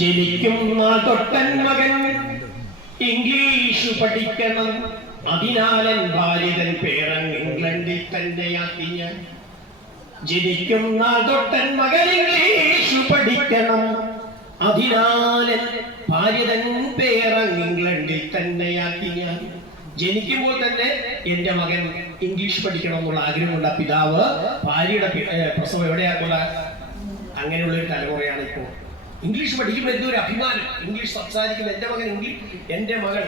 ജനിക്കുന്ന തൊട്ടൻ മകൻ ഇംഗ്ലീഷ് പഠിക്കണം, അതിനാലൻ ഭാര്യതൻ പേരൻ ഇംഗ്ലണ്ടിൽ തന്നെയാക്കി ഞാൻ. ജനിക്കുന്ന തൊട്ടൻ മകൻ ഇംഗ്ലീഷ് പഠിക്കണം, അതിനാലൻ ഭാര്യതൻ പേരൻ ഇംഗ്ലണ്ടിൽ തന്നെയാക്കി ഞാൻ. ജനിക്കുമ്പോൾ തന്നെ എന്റെ മകൻ ഇംഗ്ലീഷ് പഠിക്കണം എന്നുള്ള ആഗ്രഹമുള്ള പിതാവ് ഭാര്യയുടെ പ്രസവം എവിടെയാക്കുക. അങ്ങനെയുള്ള ഒരു തലമുറയാണ് ഇപ്പോൾ. ഇംഗ്ലീഷ് പഠിക്കുമ്പോൾ എന്തൊരു അഭിമാനം, ഇംഗ്ലീഷ് സംസാരിക്കുന്ന എന്റെ മകൾ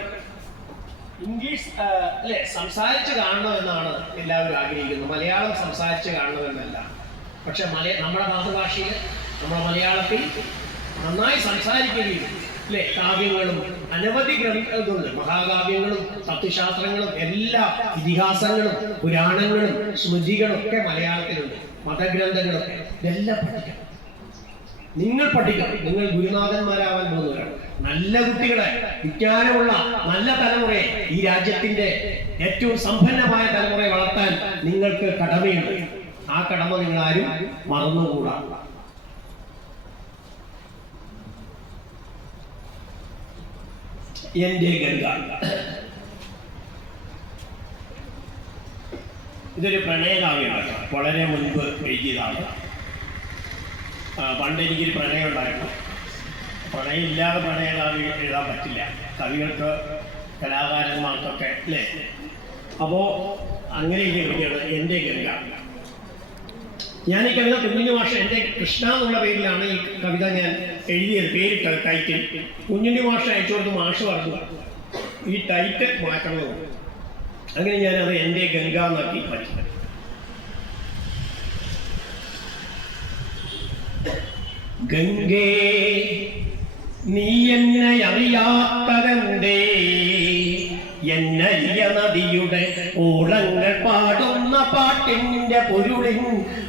ഇംഗ്ലീഷ് അല്ലെ സംസാരിച്ച് കാണണമെന്നാണ് എല്ലാവരും ആഗ്രഹിക്കുന്നത്. മലയാളം സംസാരിച്ച് കാണണമെന്നല്ല. പക്ഷെ നമ്മുടെ മാതൃഭാഷയിൽ നമ്മുടെ മലയാളത്തിൽ നന്നായി സംസാരിക്കുകയും അല്ലെ കാവ്യങ്ങളും അനവധി ഗ്രന്ഥങ്ങളുണ്ട്, മഹാകാവ്യങ്ങളും തത്വശാസ്ത്രങ്ങളും എല്ലാ ഇതിഹാസങ്ങളും പുരാണങ്ങളും സ്മൃതികളും ഒക്കെ മലയാളത്തിലുണ്ട്. മതഗ്രന്ഥങ്ങളൊക്കെ ഇതെല്ലാം പഠിക്കണം. നിങ്ങൾ പഠിക്കണം. നിങ്ങൾ ഗുരുനാഥന്മാരാവാൻ പോകുന്നവരാണ്. നല്ല കുട്ടികളെ, വിജ്ഞാനമുള്ള നല്ല തലമുറയെ, ഈ രാജ്യത്തിന്റെ ഏറ്റവും സമ്പന്നമായ തലമുറയെ വളർത്താൻ നിങ്ങൾക്ക് കടമയുണ്ട്. ആ കടമ നിങ്ങൾ ആരും മറന്നുകൂടാ. എന്റെ ഗംഗ ഇതൊരു പ്രണയകാവ്യമാണ്. വളരെ മുൻപ് എഴുതിയതാണ്. പണ്ട് എനിക്കൊരു പ്രണയം ഉണ്ടായിരുന്നു. പ്രണയം ഇല്ലാതെ പ്രണയകാവ്യം എഴുതാൻ പറ്റില്ല. കവികൾക്ക് കലാകാരന്മാർക്കൊക്കെ അല്ലേ. അപ്പോൾ അങ്ങനെയൊക്കെ എഴുതിയാണ് എൻ്റെ ഗംഗ. ഞാൻ ഈ കവിത കുഞ്ഞുണ്ണി മാഷ്, എൻ്റെ കൃഷ്ണ എന്നുള്ള പേരിലാണ് ഈ കവിത ഞാൻ എഴുതിയത്, പേരിട്ടത് ടൈറ്റിൽ. കുഞ്ഞുണ്ണി മാഷ് അയച്ചു കൊടുത്ത് മാഷ് പറഞ്ഞു ഈ ടൈറ്റിൽ മാറ്റണമെന്ന്. അങ്ങനെ ഞാനത് എൻ്റെ ഗംഗ എന്നാക്കി മാറ്റി. ഗംഗേ നീ എന്നെ അറിയാത്തതെന്തേ, എന്നരിയ നദിയുടെ ഓളങ്ങൾ പാടുന്ന പാട്ടിന്റെ പൊരുളിൻ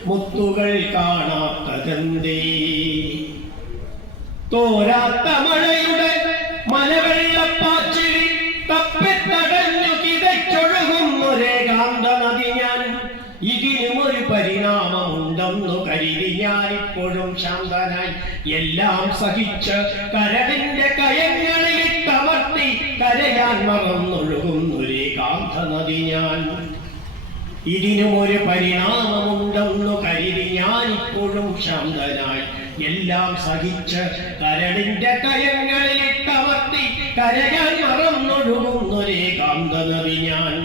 മുത്തുകൾ കാണാത്തതെന്തേ, തോരാത്ത മഴയുടെ മലവെള്ളപ്പാച്ചിൽ തപ്പിത്തടഞ്ഞു കിതച്ചൊഴുകുന്നൊരേകാന്ത നദി ഞാൻ. ഇതിനും ഒരു പരിണാമമുണ്ടെന്നു കരുതി ഞാനിപ്പോഴും ശാന്തനായി എല്ലാം സഹിച്ച് കരടിന്റെ കയങ്ങളിൽ തമർത്തി കരയാൻ മറന്നൊഴുകുന്നൊരേകാന്ത നദി ഞാൻ. ഇതിനും ഒരു പരിണാമമുണ്ടെന്നു കരുതി ഞാനിപ്പോഴും ശാന്തനായി എല്ലാം സഹിച്ച് കരടിന്റെ കയങ്ങളിൽ തമർത്തി കരയാൻ മറന്നൊഴുകുന്നൊരേകാന്ത നദി ഞാൻ.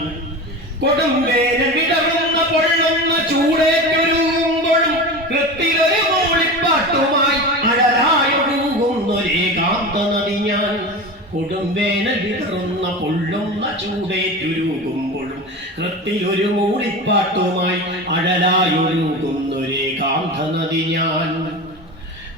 കൊടുംവേനൽ വിടർന്ന പൊള്ളുന്ന ചൂടേറ്റൊരുകുമ്പോഴും കൃത്തിലൊരു മൂളിപ്പാട്ടുമായി അഴലായൊഴുകുന്നൊരേകാന്ത നദി ഞാൻ. കൊടുംവേനൽ വിടർന്ന പൊള്ളുന്ന ചൂടേറ്റൊരുകുമ്പോഴും കൃത്തിലൊരു മൂളിപ്പാട്ടുമായി അഴലായൊഴുകുന്നൊരേകാന്ത നദി ഞാൻ.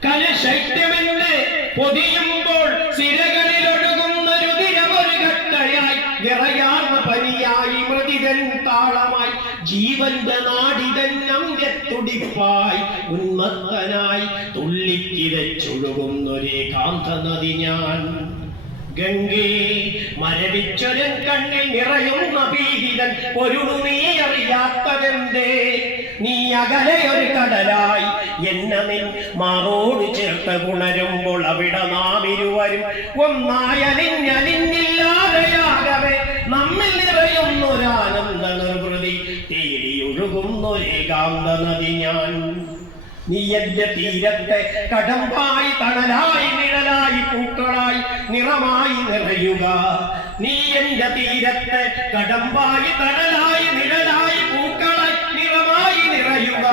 കലശൈത്യമെന്ന് പൊതിയുമ്പോൾ സിരകളിലൊഴുകുന്ന രുതിരമൊരു ഘട്ടയായി വിറയാർന്ന പനിയായി മൃതിതൻ താളമായി ജീവന്റെ നാടിതൻ അംഗത്തുടിപ്പായി ഉന്മത്തനായി തുള്ളിക്കിരച്ചൊഴുകുന്നൊരേകാന്ത നദി ഞാൻ. ഗംഗേ മരവിച്ചൊരൻ കണ്ണിൽ നിറയുന്ന ഭീതിതൻ പൊരുളു നീ അറിയാത്തതെന്തേ, നീ അകലെയൊരു കടലായി എന്നെ നിൻ മാറോട് ചേർത്ത് ഉണരുമ്പോൾ അവിടെ നാം ഇരുവരും ഒന്നായലിഞ്ഞലിഞ്ഞില്ലാതെയാകവേ നമ്മിൽ നിറയുന്നൊരാനന്ദ നിർവൃതി തേടിയൊഴുകുന്നൊരേകാന്ത നദി ഞാൻ. നീ എന്റെ തീരത്തെ കടമ്പായി തണലായി നിഴലായി പൂക്കളായി നിറമായി നിറയുക. നീ എന്റെ തീരത്തെ കടമ്പായി തണലായി നിഴലായി പൂക്കളായി നിറമായി നിറയുക.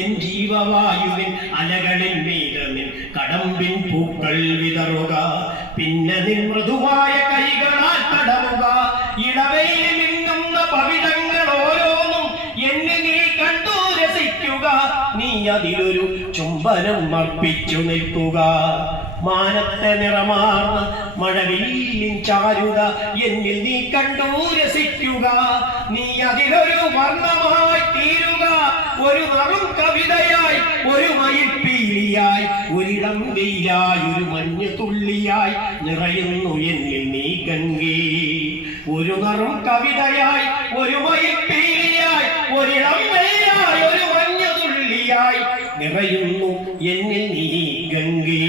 എൻ ജീവവായുവിൻ അലകളിൽ മീത് നിൻ കടമ്പിൻ പൂക്കൾ വിതറുക. പിന്നെ നിൻ മൃദുവായ കൈകളാൽ തടവുക. ഇടവയിൽ മിന്നുന്ന പവിഴങ്ങൾ ഓരോന്നും എന്നെ നീ കണ്ടു രസിക്കുക. നീ അതിലൊരു ചുംബനം അർപ്പിച്ചു നിൽക്കുക. മാനത്തെ നിറമാർന്ന മഴവില്ലിൻ ചാരുത എന്നിൽ നീ കണ്ടു രസിക്കുക. നീ അതിലൊരു വർണ്ണമായി തീരുക. ഒരു നറും കവിതയായി, ഒരു മയിൽപ്പീലിയായി, ഒരിടം വെയിലായി, ഒരു മഞ്ഞു തുള്ളിയായി നിറയുന്നു എന്നിൽ നീ ഗംഗേ. ഒരു നറും കവിതയായി, ഒരു മയിൽപ്പീലിയായി, ഒരിടം വെയിലായി, ഒരു മഞ്ഞു തുള്ളിയായി നിറയുന്നു എന്നിൽ നീ ഗംഗേ.